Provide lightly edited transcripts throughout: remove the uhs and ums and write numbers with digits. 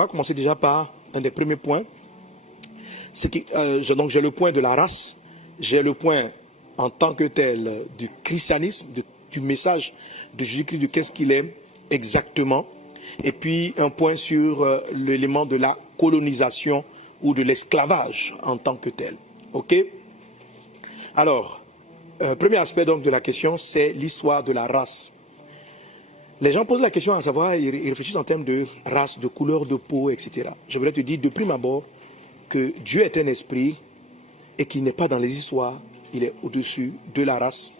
On va commencer déjà par un des premiers points. Donc j'ai le point de la race, j'ai le point en tant que tel du christianisme, du message de Jésus-Christ, de qu'est-ce qu'il est exactement, et puis un point sur l'élément de la colonisation ou de l'esclavage en tant que tel. Ok? Alors, premier aspect donc de la question, c'est l'histoire de la race. Les gens posent la question à savoir, ils réfléchissent en termes de race, de couleur de peau, etc. Je voudrais te dire de prime abord que Dieu est un esprit et qu'il n'est pas dans les histoires, il est au-dessus de la race.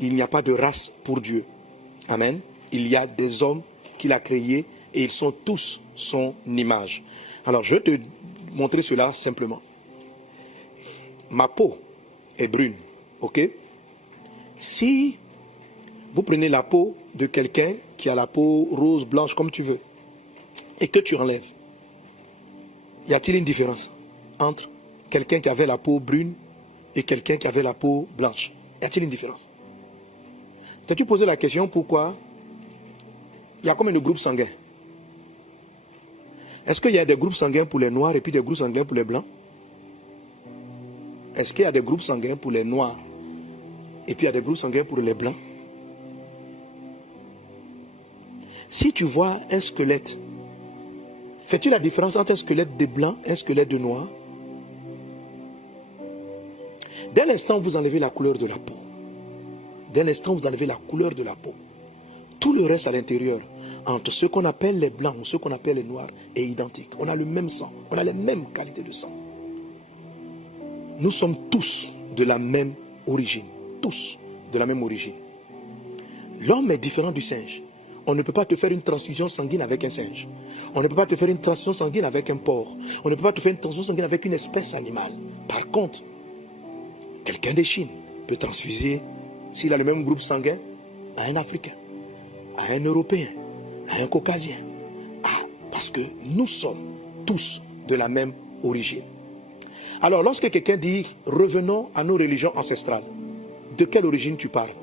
Il n'y a pas de race pour Dieu. Amen. Il y a des hommes qu'il a créés et ils sont tous son image. Alors, je vais te montrer cela simplement. Ma peau est brune, ok? Si vous prenez la peau de quelqu'un qui a la peau rose, blanche, comme tu veux, et que tu enlèves, y a-t-il une différence entre quelqu'un qui avait la peau brune et quelqu'un qui avait la peau blanche? Y a-t-il une différence? T'as-tu posé la question pourquoi il y a combien de groupes sanguins? Est-ce qu'il y a des groupes sanguins pour les noirs et puis des groupes sanguins pour les blancs? Est-ce qu'il y a des groupes sanguins pour les noirs et puis il y a des groupes sanguins pour les blancs? Si tu vois un squelette, fais-tu la différence entre un squelette de blanc et un squelette de noir? Dès l'instant où vous enlevez la couleur de la peau, dès l'instant où vous enlevez la couleur de la peau, tout le reste à l'intérieur, entre ceux qu'on appelle les blancs ou ceux qu'on appelle les noirs, est identique. On a le même sang, on a les mêmes qualités de sang. Nous sommes tous de la même origine, tous de la même origine. L'homme est différent du singe. On ne peut pas te faire une transfusion sanguine avec un singe. On ne peut pas te faire une transfusion sanguine avec un porc. On ne peut pas te faire une transfusion sanguine avec une espèce animale. Par contre, quelqu'un de Chine peut transfuser, s'il a le même groupe sanguin, à un Africain, à un Européen, à un Caucasien. Parce que nous sommes tous de la même origine. Alors, lorsque quelqu'un dit « revenons à nos religions ancestrales », de quelle origine tu parles?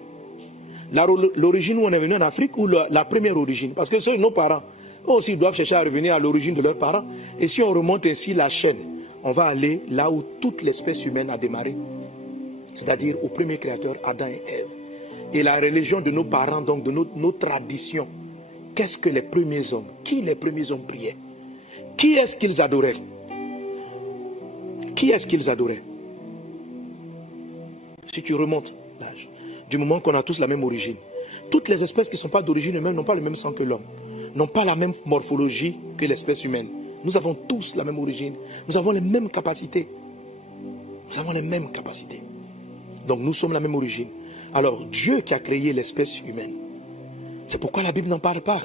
L'origine où on est venu en Afrique ou la première origine? Parce que ceux nos parents, eux aussi doivent chercher à revenir à l'origine de leurs parents. Et si on remonte ainsi la chaîne, on va aller là où toute l'espèce humaine a démarré. C'est-à-dire au premier créateur, Adam et Ève. Et la religion de nos parents, donc de nos traditions. Qu'est-ce que les premiers hommes? Qui les premiers hommes priaient? Qui est-ce qu'ils adoraient? Qui est-ce qu'ils adoraient? Si tu remontes l'âge, du moment qu'on a tous la même origine, toutes les espèces qui ne sont pas d'origine humaine n'ont pas le même sang que l'homme, n'ont pas la même morphologie que l'espèce humaine. Nous avons tous la même origine, nous avons les mêmes capacités. Nous avons les mêmes capacités. Donc nous sommes la même origine. Alors Dieu qui a créé l'espèce humaine, c'est pourquoi la Bible n'en parle pas.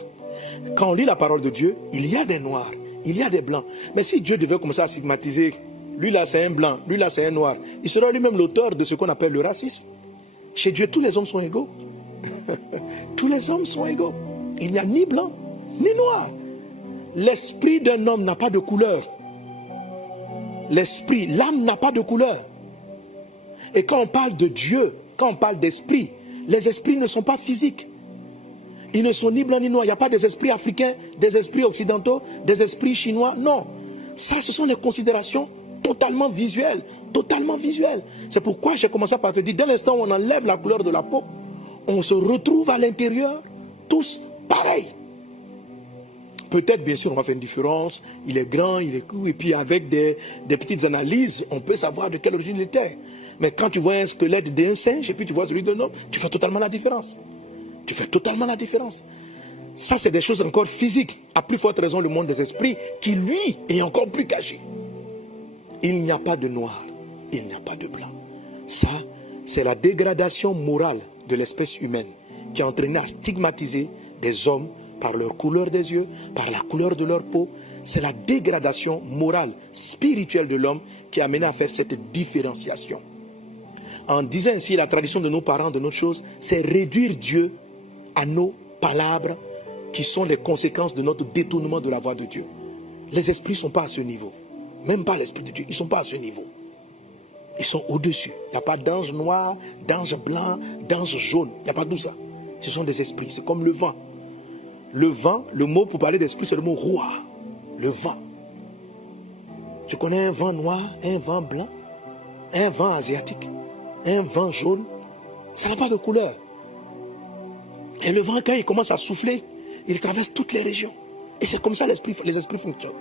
Quand on lit la parole de Dieu, il y a des noirs, il y a des blancs. Mais si Dieu devait commencer à stigmatiser, lui là c'est un blanc, lui là c'est un noir, il serait lui-même l'auteur de ce qu'on appelle le racisme. Chez Dieu, tous les hommes sont égaux. Tous les hommes sont égaux. Il n'y a ni blanc, ni noir. L'esprit d'un homme n'a pas de couleur. L'esprit, l'âme n'a pas de couleur. Et quand on parle de Dieu, quand on parle d'esprit, les esprits ne sont pas physiques. Ils ne sont ni blancs ni noirs. Il n'y a pas des esprits africains, des esprits occidentaux, des esprits chinois. Non. Ça, ce sont des considérations totalement visuelles. Totalement visuelles. C'est pourquoi j'ai commencé par te dire, dès l'instant où on enlève la couleur de la peau, on se retrouve à l'intérieur tous pareils. Peut-être, bien sûr, on va faire une différence. Il est grand, il est court. Et puis, avec des petites analyses, on peut savoir de quelle origine il était. Mais quand tu vois un squelette d'un singe et puis tu vois celui d'un homme, tu fais totalement la différence. Tu fais totalement la différence. Ça, c'est des choses encore physiques. À plus forte raison, le monde des esprits, qui lui est encore plus caché. Il n'y a pas de noir, il n'y a pas de blanc. Ça, c'est la dégradation morale de l'espèce humaine qui a entraîné à stigmatiser des hommes par leur couleur des yeux, par la couleur de leur peau. C'est la dégradation morale, spirituelle de l'homme qui a amené à faire cette différenciation. En disant ainsi, la tradition de nos parents, de notre chose, c'est réduire Dieu à nos palabres qui sont les conséquences de notre détournement de la voie de Dieu. Les esprits ne sont pas à ce niveau. Même pas l'esprit de Dieu, ils ne sont pas à ce niveau. Ils sont au-dessus. Il n'y a pas d'ange noir, d'ange blanc, d'ange jaune. Il n'y a pas tout ça. Ce sont des esprits. C'est comme le vent. Le vent, le mot pour parler d'esprit, c'est le mot roi. Le vent. Tu connais un vent noir, un vent blanc, un vent asiatique, un vent jaune. Ça n'a pas de couleur. Et le vent, quand il commence à souffler, il traverse toutes les régions. Et c'est comme ça les esprits fonctionnent.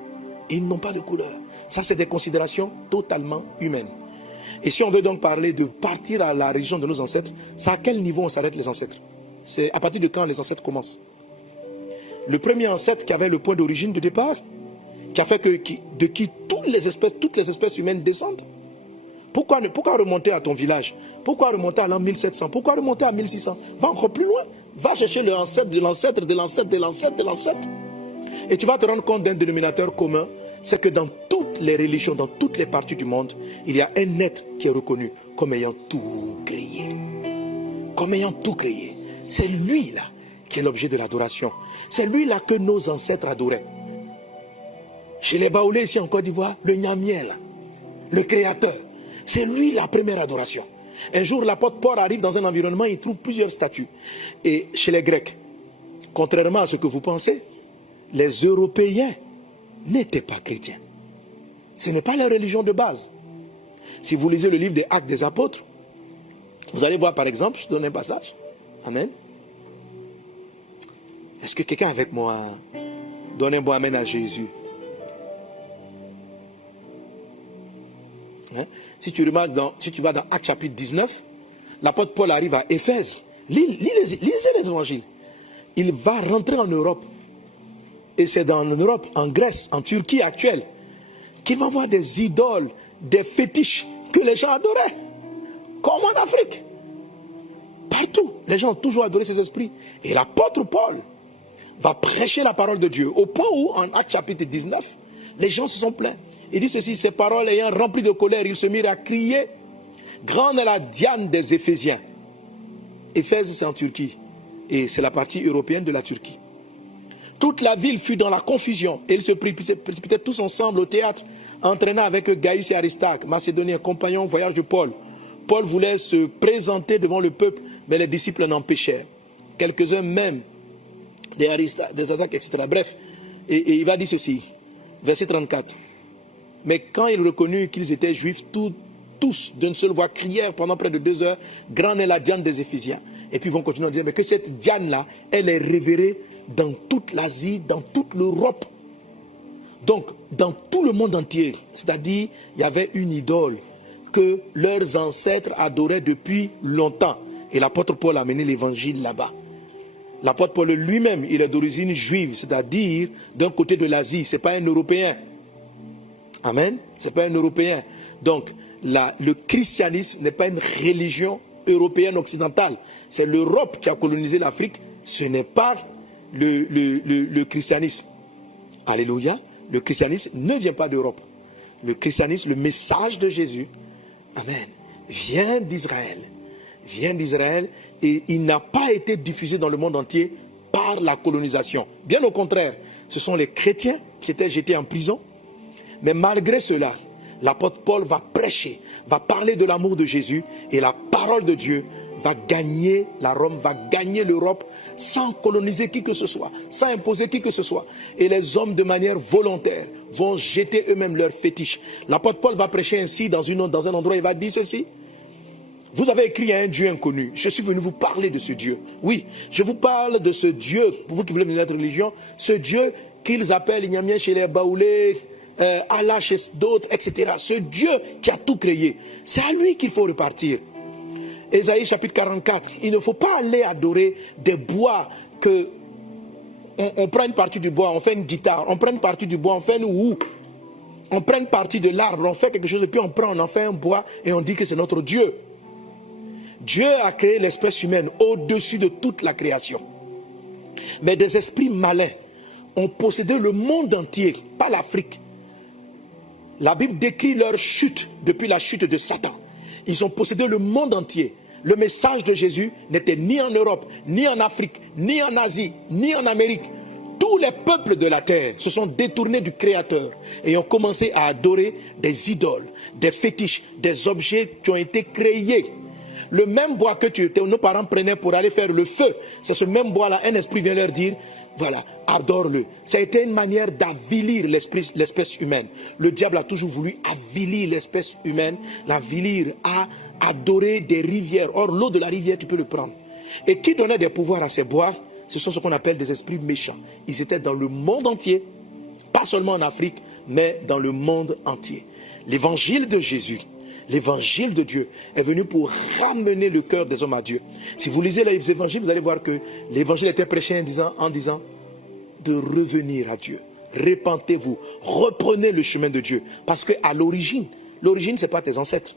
Ils n'ont pas de couleur. Ça, c'est des considérations totalement humaines. Et si on veut donc parler de partir à la religion de nos ancêtres, c'est à quel niveau on s'arrête les ancêtres? C'est à partir de quand les ancêtres commencent? Le premier ancêtre qui avait le point d'origine de départ, qui a fait de qui toutes les espèces humaines descendent. Pourquoi remonter à ton village? Pourquoi remonter à l'an 1700? Pourquoi remonter à 1600? Va encore plus loin. Va chercher l'ancêtre de l'ancêtre de l'ancêtre de l'ancêtre de l'ancêtre. Et tu vas te rendre compte d'un dénominateur commun, c'est que dans toutes les religions, dans toutes les parties du monde, il y a un être qui est reconnu comme ayant tout créé. Comme ayant tout créé. C'est lui-là qui est l'objet de l'adoration. C'est lui-là que nos ancêtres adoraient. Chez les Baoulés, ici en Côte d'Ivoire, le Nyamien, le créateur, c'est lui la première adoration. Un jour, l'apôtre Paul arrive dans un environnement, il trouve plusieurs statues. Et chez les Grecs, contrairement à ce que vous pensez, les Européens n'étaient pas chrétiens. Ce n'est pas leur religion de base. Si vous lisez le livre des Actes des Apôtres, vous allez voir par exemple, je donne un passage. Amen. Est-ce que quelqu'un avec moi donne un bon amen à Jésus? Hein? Si tu vas dans Actes chapitre 19, l'apôtre Paul arrive à Éphèse. Lisez les évangiles. Il va rentrer en Europe. Et c'est en Europe, en Grèce, en Turquie actuelle, qu'il va voir des idoles, des fétiches que les gens adoraient. Comme en Afrique. Partout, les gens ont toujours adoré ces esprits. Et l'apôtre Paul va prêcher la parole de Dieu. Au point où, en Actes chapitre 19, les gens se sont plaints. Il dit ceci, ces paroles ayant rempli de colère, ils se mirent à crier. Grande est la Diane des Éphésiens. Éphèse, c'est en Turquie. Et c'est la partie européenne de la Turquie. Toute la ville fut dans la confusion. Et ils se précipitaient tous ensemble au théâtre, entraînant avec eux Gaius et Aristarque, Macédoniens, compagnons au voyage de Paul. Paul voulait se présenter devant le peuple, mais les disciples n'empêchèrent. Quelques-uns même, des Aristarque, etc. Bref, et il va dire ceci, verset 34. Mais quand il reconnut qu'ils étaient juifs, tous d'une seule voix crièrent pendant près de 2 heures, grande est la Diane des Éphésiens. Et puis ils vont continuer à dire, mais que cette Diane-là, elle est révérée dans toute l'Asie, dans toute l'Europe. Donc, dans tout le monde entier. C'est-à-dire, il y avait une idole que leurs ancêtres adoraient depuis longtemps. Et l'apôtre Paul a amené l'évangile là-bas. L'apôtre Paul lui-même, il est d'origine juive, c'est-à-dire d'un côté de l'Asie, ce n'est pas un Européen. Amen. Ce n'est pas un Européen. Donc, le christianisme n'est pas une religion européenne occidentale. C'est l'Europe qui a colonisé l'Afrique. Ce n'est pas le christianisme. Alléluia. Le christianisme ne vient pas d'Europe. Le christianisme, le message de Jésus, amen, vient d'Israël. Vient d'Israël et il n'a pas été diffusé dans le monde entier par la colonisation. Bien au contraire, ce sont les chrétiens qui étaient jetés en prison. Mais malgré cela, l'apôtre Paul va prêcher, va parler de l'amour de Jésus et la parole de Dieu va gagner la Rome, va gagner l'Europe sans coloniser qui que ce soit, sans imposer qui que ce soit. Et les hommes de manière volontaire vont jeter eux-mêmes leurs fétiches. L'apôtre Paul va prêcher ainsi dans un endroit, il va dire ceci. Vous avez écrit à un Dieu inconnu. Je suis venu vous parler de ce Dieu. Oui, je vous parle de ce Dieu, pour vous qui voulez mener notre religion, ce Dieu qu'ils appellent Ignamien chez les Baoulés, Allah chez d'autres, etc. Ce Dieu qui a tout créé. C'est à lui qu'il faut repartir. Ésaïe chapitre 44. Il ne faut pas aller adorer des bois que on prend une partie du bois, on fait une guitare, on prend une partie du bois, on fait une roue, on prend une partie de l'arbre, on fait quelque chose et puis on en fait un bois et on dit que c'est notre Dieu. Dieu a créé l'espèce humaine au-dessus de toute la création. Mais des esprits malins ont possédé le monde entier, pas l'Afrique. La Bible décrit leur chute depuis la chute de Satan. Ils ont possédé le monde entier. Le message de Jésus n'était ni en Europe, ni en Afrique, ni en Asie, ni en Amérique. Tous les peuples de la terre se sont détournés du Créateur et ont commencé à adorer des idoles, des fétiches, des objets qui ont été créés. Le même bois que nos parents prenaient pour aller faire le feu, c'est ce même bois-là, un esprit vient leur dire, Voilà, adore-le. Ça a été une manière d'avilir l'espèce humaine. Le diable a toujours voulu avilir l'espèce humaine, l'avilir à adorer des rivières. Or, l'eau de la rivière, tu peux le prendre. Et qui donnait des pouvoirs à ces bois? Ce sont ce qu'on appelle des esprits méchants. Ils étaient dans le monde entier, pas seulement en Afrique, mais dans le monde entier. L'évangile de Jésus, l'évangile de Dieu est venu pour ramener le cœur des hommes à Dieu. Si vous lisez les évangiles, vous allez voir que l'évangile était prêché en disant de revenir à Dieu. Repentez-vous, reprenez le chemin de Dieu. Parce qu'à l'origine, ce n'est pas tes ancêtres.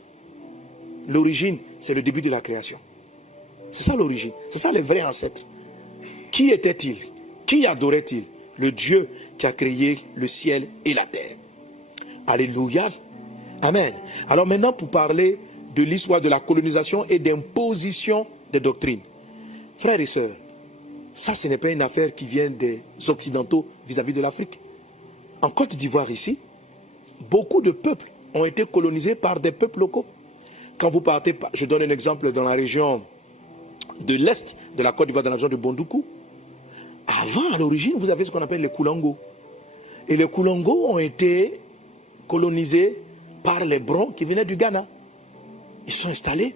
L'origine, c'est le début de la création. C'est ça l'origine, c'est ça les vrais ancêtres. Qui était-il? Qui adorait-il? Le Dieu qui a créé le ciel et la terre. Alléluia. Amen. Alors maintenant, pour parler de l'histoire de la colonisation et d'imposition des doctrines. Frères et sœurs, ça, ce n'est pas une affaire qui vient des Occidentaux vis-à-vis de l'Afrique. En Côte d'Ivoire, ici, beaucoup de peuples ont été colonisés par des peuples locaux. Quand vous partez, je donne un exemple dans la région de l'Est de la Côte d'Ivoire, dans la région de Bondoukou. Avant, à l'origine, vous avez ce qu'on appelle les Koulangos. Et les Koulangos ont été colonisés par les Brons qui venaient du Ghana. Ils sont installés.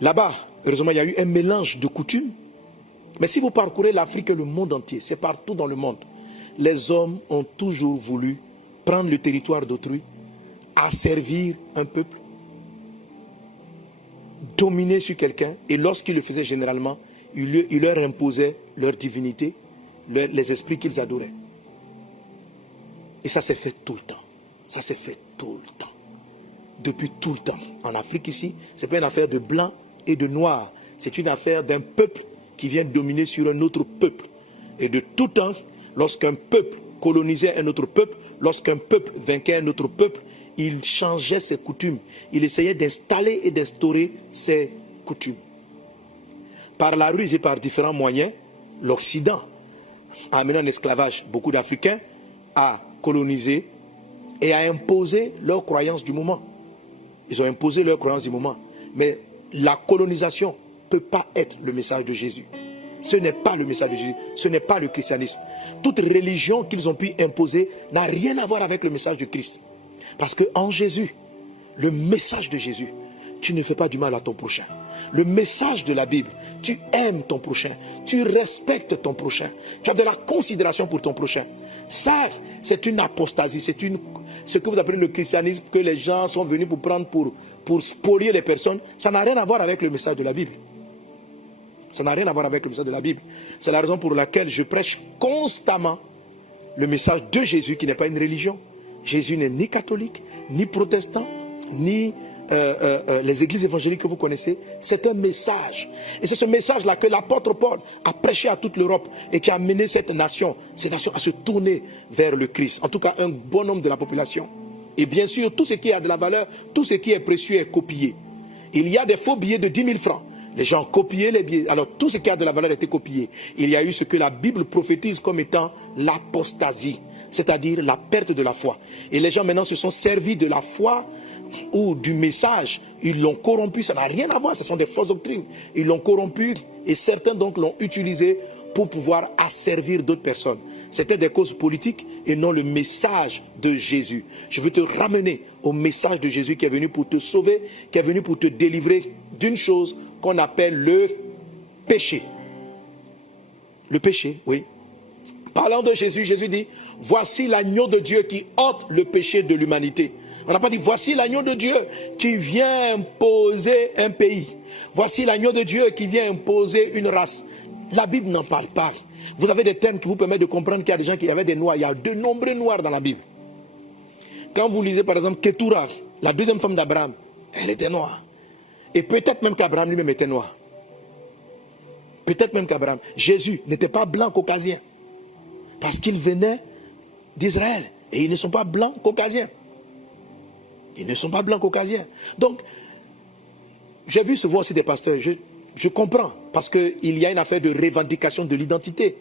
Là-bas, heureusement, il y a eu un mélange de coutumes. Mais si vous parcourez l'Afrique et le monde entier, c'est partout dans le monde, les hommes ont toujours voulu prendre le territoire d'autrui, asservir un peuple, dominer sur quelqu'un, et lorsqu'ils le faisaient généralement, ils leur imposaient leur divinité, les esprits qu'ils adoraient. Et ça s'est fait tout le temps. Ça s'est fait tout le temps. Depuis tout le temps. En Afrique ici, ce n'est pas une affaire de blanc et de noir. C'est une affaire d'un peuple qui vient dominer sur un autre peuple. Et de tout temps, lorsqu'un peuple colonisait un autre peuple, lorsqu'un peuple vainquait un autre peuple, il changeait ses coutumes. Il essayait d'installer et d'instaurer ses coutumes. Par la ruse et par différents moyens, l'Occident a amené en esclavage beaucoup d'Africains, a colonisé et a imposé leurs croyances du moment. Ils ont imposé leurs croyances du moment. Mais la colonisation ne peut pas être le message de Jésus. Ce n'est pas le message de Jésus. Ce n'est pas le christianisme. Toute religion qu'ils ont pu imposer n'a rien à voir avec le message de Christ. Parce qu'en Jésus, le message de Jésus, tu ne fais pas du mal à ton prochain. Le message de la Bible, tu aimes ton prochain, tu respectes ton prochain, tu as de la considération pour ton prochain. Ça, c'est une apostasie, c'est ce que vous appelez le christianisme, que les gens sont venus pour prendre pour spolier les personnes. Ça n'a rien à voir avec le message de la Bible. Ça n'a rien à voir avec le message de la Bible. C'est la raison pour laquelle je prêche constamment le message de Jésus, qui n'est pas une religion. Jésus n'est ni catholique, ni protestant, ni les églises évangéliques que vous connaissez. C'est un message. Et c'est ce message-là que l'apôtre Paul a prêché à toute l'Europe et qui a mené ces nations à se tourner vers le Christ. En tout cas, un bon nombre de la population. Et bien sûr, tout ce qui a de la valeur, tout ce qui est précieux est copié. Il y a des faux billets de 10 000 francs. Les gens ont copié les billets. Alors, tout ce qui a de la valeur a été copié. Il y a eu ce que la Bible prophétise comme étant l'apostasie, c'est-à-dire la perte de la foi. Et les gens maintenant se sont servis de la foi ou du message. Ils l'ont corrompu, ça n'a rien à voir, ce sont des fausses doctrines. Ils l'ont corrompu et certains donc l'ont utilisé pour pouvoir asservir d'autres personnes. C'était des causes politiques et non le message de Jésus. Je veux te ramener au message de Jésus qui est venu pour te sauver, qui est venu pour te délivrer d'une chose qu'on appelle le péché. Le péché, oui. Parlant de Jésus, Jésus dit, voici l'agneau de Dieu qui ôte le péché de l'humanité. On n'a pas dit, voici l'agneau de Dieu qui vient imposer un pays. Voici l'agneau de Dieu qui vient imposer une race. La Bible n'en parle pas. Vous avez des termes qui vous permettent de comprendre qu'il y a des gens qui avaient des noirs. Il y a de nombreux noirs dans la Bible. Quand vous lisez par exemple Ketura, la deuxième femme d'Abraham, elle était noire. Et peut-être même qu'Abraham lui-même était noir. Peut-être même qu'Abraham. Jésus n'était pas blanc caucasien. Parce qu'il venait d'Israël. Et ils ne sont pas blancs caucasiens. Ils ne sont pas blancs caucasiens. Donc, j'ai vu souvent aussi des pasteurs. Je comprends. Parce qu'il y a une affaire de revendication de l'identité.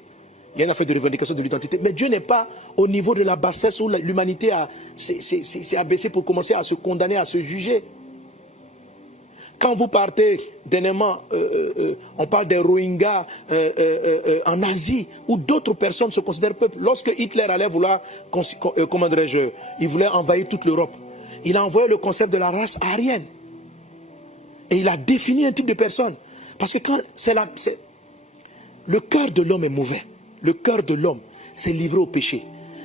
Il y a une affaire de revendication de l'identité. Mais Dieu n'est pas au niveau de la bassesse où l'humanité s'est abaissée pour commencer à se condamner, à se juger. Quand vous partez, dernièrement, on parle des Rohingyas en Asie, où d'autres personnes se considèrent peuple. Lorsque Hitler allait vouloir, comment dirais-je, il voulait envahir toute l'Europe, il a envoyé le concept de la race aryenne. Et il a défini un type de personne. Parce que quand le cœur de l'homme est mauvais. Le cœur de l'homme s'est livré au péché.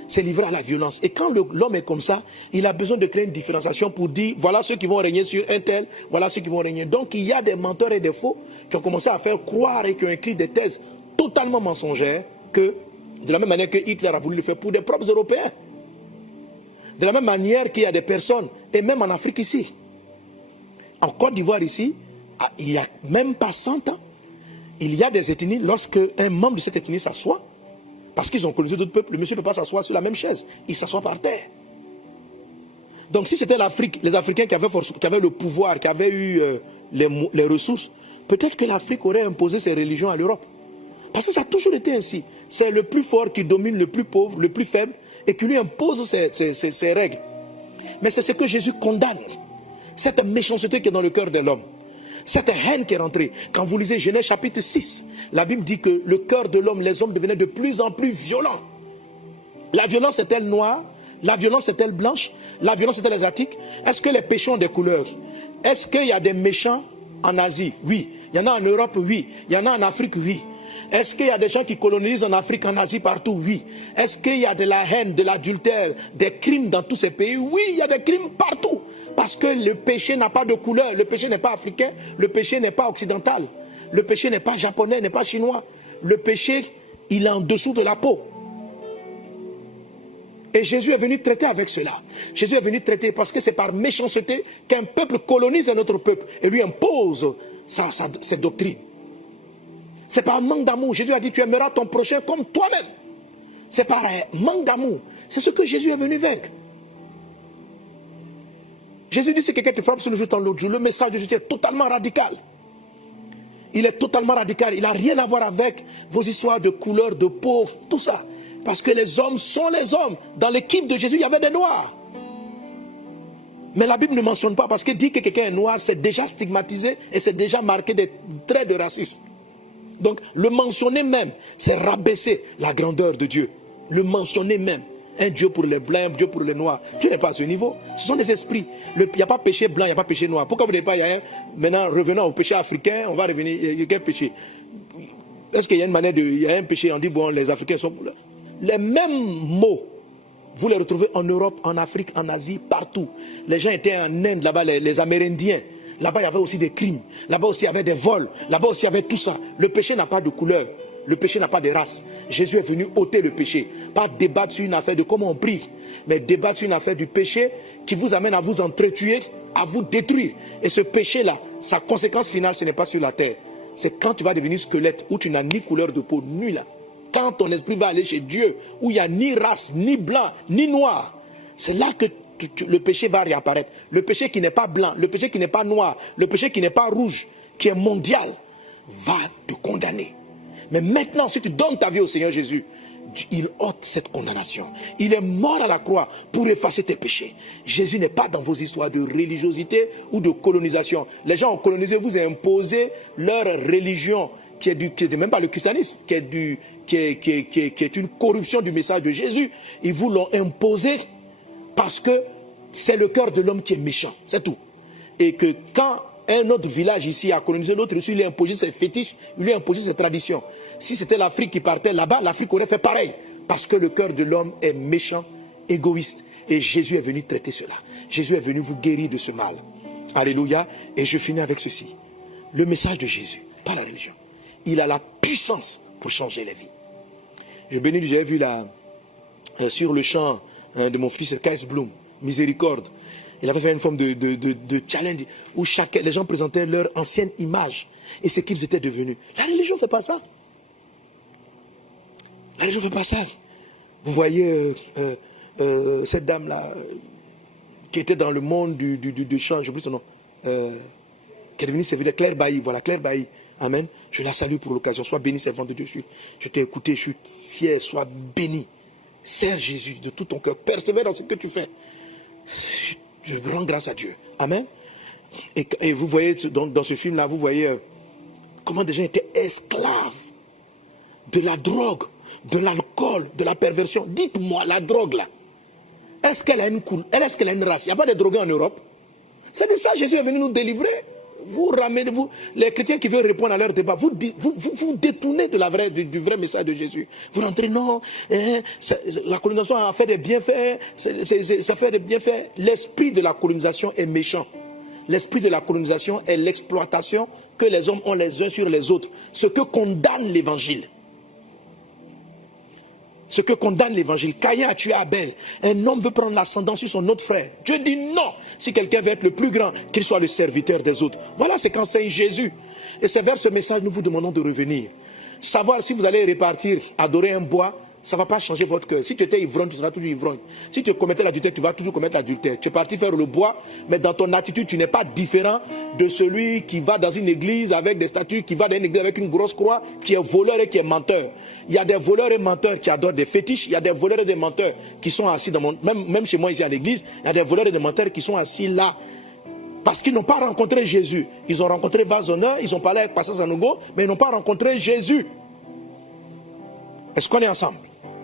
C'est livré à la violence. Et quand l'homme est comme ça, il a besoin de créer une différenciation pour dire, voilà ceux qui vont régner sur un tel, voilà ceux qui vont régner. Donc il y a des menteurs et des faux qui ont commencé à faire croire et qui ont écrit des thèses totalement mensongères que, de la même manière que Hitler a voulu le faire pour des propres Européens. De la même manière qu'il y a des personnes, et même en Afrique ici, en Côte d'Ivoire ici, il n'y a même pas 100 ans, il y a des ethnies, lorsque un membre de cette ethnie s'assoit, parce qu'ils ont colonisé d'autres peuples, le monsieur ne peut pas s'asseoir sur la même chaise. Il s'assoit par terre. Donc si c'était l'Afrique, les Africains qui avaient le pouvoir, qui avaient eu les ressources, peut-être que l'Afrique aurait imposé ses religions à l'Europe. Parce que ça a toujours été ainsi. C'est le plus fort qui domine le plus pauvre, le plus faible, et qui lui impose ses règles. Mais c'est ce que Jésus condamne. Cette méchanceté qui est dans le cœur de l'homme. Cette haine qui est rentrée. Quand vous lisez Genèse chapitre 6, la Bible dit que le cœur de l'homme, les hommes devenaient de plus en plus violents. La violence est-elle noire? La violence est-elle blanche? La violence est-elle asiatique? Est-ce que les péchés ont des couleurs? Est-ce qu'il y a des méchants en Asie? Oui. Il y en a en Europe? Oui. Il y en a en Afrique? Oui. Est-ce qu'il y a des gens qui colonisent en Afrique, en Asie, partout? Oui. Est-ce qu'il y a de la haine, de l'adultère, des crimes dans tous ces pays? Oui, il y a des crimes partout. Parce que le péché n'a pas de couleur. Le péché n'est pas africain. Le péché n'est pas occidental. Le péché n'est pas japonais, n'est pas chinois. Le péché, il est en dessous de la peau. Et Jésus est venu traiter avec cela. Jésus est venu traiter parce que c'est par méchanceté qu'un peuple colonise un autre peuple et lui impose ses doctrines. C'est par manque d'amour. Jésus a dit, tu aimeras ton prochain comme toi-même. C'est par manque d'amour. C'est ce que Jésus est venu vaincre. Jésus dit, si quelqu'un te frappe sur le genou l'autre jour, le message de Jésus est totalement radical. Il est totalement radical. Il n'a rien à voir avec vos histoires de couleur, de peau, tout ça. Parce que les hommes sont les hommes. Dans l'équipe de Jésus, il y avait des noirs. Mais la Bible ne mentionne pas, parce que dit que quelqu'un est noir, c'est déjà stigmatisé et c'est déjà marqué des traits de racisme. Donc, le mentionner même, c'est rabaisser la grandeur de Dieu. Le mentionner même. Un Dieu pour les blancs, un Dieu pour les noirs. Dieu n'est pas à ce niveau. Ce sont des esprits. Il n'y a pas péché blanc, il n'y a pas péché noir. Pourquoi vous n'avez pas, maintenant, revenons au péché africain, on va revenir, il y a quel péché? Est-ce qu'il y a une manière de, il y a un péché, on dit, bon, les Africains sont... Les mêmes mots, vous les retrouvez en Europe, en Afrique, en Asie, partout. Les gens étaient en Inde, là-bas, les Amérindiens. Là-bas, il y avait aussi des crimes. Là-bas aussi, il y avait des vols. Là-bas aussi, il y avait tout ça. Le péché n'a pas de couleur. Le péché n'a pas de race. Jésus est venu ôter le péché. Pas débattre sur une affaire de comment on prie, mais débattre sur une affaire du péché qui vous amène à vous entretuer, à vous détruire. Et ce péché-là, sa conséquence finale, ce n'est pas sur la terre. C'est quand tu vas devenir squelette, où tu n'as ni couleur de peau, ni là. Quand ton esprit va aller chez Dieu, où il n'y a ni race, ni blanc, ni noir, c'est là que le péché va réapparaître. Le péché qui n'est pas blanc, le péché qui n'est pas noir, le péché qui n'est pas rouge, qui est mondial, va te condamner. Mais maintenant, si tu donnes ta vie au Seigneur Jésus, il ôte cette condamnation. Il est mort à la croix pour effacer tes péchés. Jésus n'est pas dans vos histoires de religiosité ou de colonisation. Les gens ont colonisé, vous imposé leur religion, qui est même pas le christianisme, qui est une corruption du message de Jésus. Ils vous l'ont imposé parce que c'est le cœur de l'homme qui est méchant. C'est tout. Et que quand un autre village ici a colonisé l'autre, il lui a imposé ses fétiches, il lui a imposé ses traditions. Si c'était l'Afrique qui partait là-bas, l'Afrique aurait fait pareil. Parce que le cœur de l'homme est méchant, égoïste. Et Jésus est venu traiter cela. Jésus est venu vous guérir de ce mal. Alléluia. Et je finis avec ceci. Le message de Jésus, pas la religion. Il a la puissance pour changer les vies. J'ai vu là, sur le champ de mon fils Kais Bloom, Miséricorde. Il avait fait une forme de challenge où les gens présentaient leur ancienne image et ce qu'ils étaient devenus. La religion ne fait pas ça. La religion ne fait pas ça. Vous voyez cette dame-là qui était dans le monde du chant, je ne sais plus son nom, qui est devenue serviteur, Claire Bailly. Voilà, Claire Bailly. Amen. Je la salue pour l'occasion. Sois béni, servante de Dieu. Je t'ai écouté, je suis fier. Sois béni. Sers Jésus de tout ton cœur. Persévère dans ce que tu fais. Je rends grâce à Dieu. Amen. Et vous voyez, dans ce film-là, vous voyez comment des gens étaient esclaves de la drogue, de l'alcool, de la perversion. Dites-moi, la drogue là, est-ce qu'elle a une couleur, est-ce qu'elle a une race? Il n'y a pas de drogués en Europe. C'est de ça que Jésus est venu nous délivrer. Vous ramenez, les chrétiens qui veulent répondre à leur débat, vous détournez de du vrai message de Jésus. Vous rentrez, non, la colonisation a fait des bienfaits, ça fait des bienfaits. L'esprit de la colonisation est méchant. L'esprit de la colonisation est l'exploitation que les hommes ont les uns sur les autres. Ce que condamne l'évangile. Ce que condamne l'évangile. Caïn a tué Abel. Un homme veut prendre l'ascendant sur son autre frère. Dieu dit non. Si quelqu'un veut être le plus grand, qu'il soit le serviteur des autres. Voilà ce qu'enseigne Jésus. Et c'est vers ce message que nous vous demandons de revenir. Savoir si vous allez répartir, adorer un bois, ça ne va pas changer votre cœur. Si tu étais ivrogne, tu seras toujours ivrogne. Si tu commettais l'adultère, tu vas toujours commettre l'adultère. Tu es parti faire le bois, mais dans ton attitude, tu n'es pas différent de celui qui va dans une église avec des statues, qui va dans une église avec une grosse croix, qui est voleur et qui est menteur. Il y a des voleurs et menteurs qui adorent des fétiches. Il y a des voleurs et des menteurs qui sont assis dans même chez moi ici à l'église, il y a des voleurs et des menteurs qui sont assis là. Parce qu'ils n'ont pas rencontré Jésus. Ils ont rencontré Vazona, ils ont parlé avec Pasteur Sanogo, mais ils n'ont pas rencontré Jésus. Est-ce qu'on est ensemble?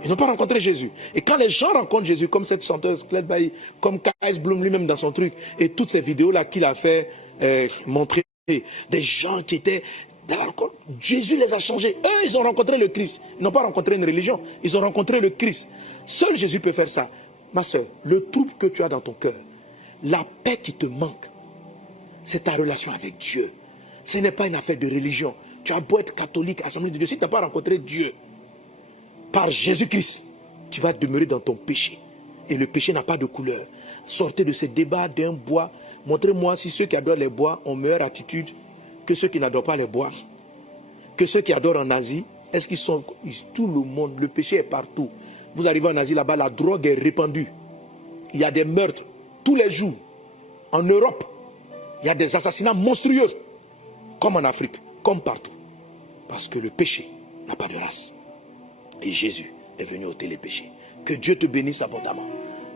Ils n'ont pas rencontré Jésus. Et quand les gens rencontrent Jésus, comme cette chanteuse Claire Bailly, comme Kais Bloom lui-même dans son truc, et toutes ces vidéos-là qu'il a fait montrer, des gens qui étaient dans l'alcool, Jésus les a changés. Eux, ils ont rencontré le Christ. Ils n'ont pas rencontré une religion. Ils ont rencontré le Christ. Seul Jésus peut faire ça. Ma soeur, le trouble que tu as dans ton cœur, la paix qui te manque, c'est ta relation avec Dieu. Ce n'est pas une affaire de religion. Tu as beau être catholique, Assemblée de Dieu, si tu n'as pas rencontré Dieu, par Jésus-Christ, tu vas demeurer dans ton péché. Et le péché n'a pas de couleur. Sortez de ces débats d'un bois. Montrez-moi si ceux qui adorent les bois ont meilleure attitude que ceux qui n'adorent pas les bois. Que ceux qui adorent en Asie, est-ce qu'ils sont... Tout le monde, le péché est partout. Vous arrivez en Asie, là-bas, la drogue est répandue. Il y a des meurtres tous les jours. En Europe, il y a des assassinats monstrueux. Comme en Afrique, comme partout. Parce que le péché n'a pas de race. Et Jésus est venu ôter les péchés. Que Dieu te bénisse abondamment.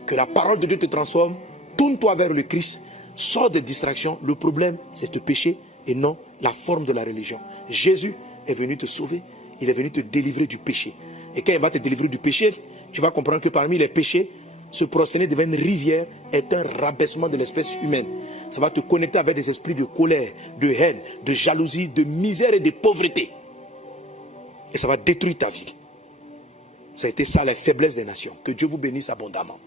Que la parole de Dieu te transforme. Tourne-toi vers le Christ. Sors des distractions. Le problème, c'est le péché et non la forme de la religion. Jésus est venu te sauver. Il est venu te délivrer du péché. Et quand il va te délivrer du péché, tu vas comprendre que parmi les péchés, se prosterner devant une rivière est un rabaissement de l'espèce humaine. Ça va te connecter avec des esprits de colère, de haine, de jalousie, de misère et de pauvreté. Et ça va détruire ta vie. Ça a été ça la faiblesse des nations. Que Dieu vous bénisse abondamment.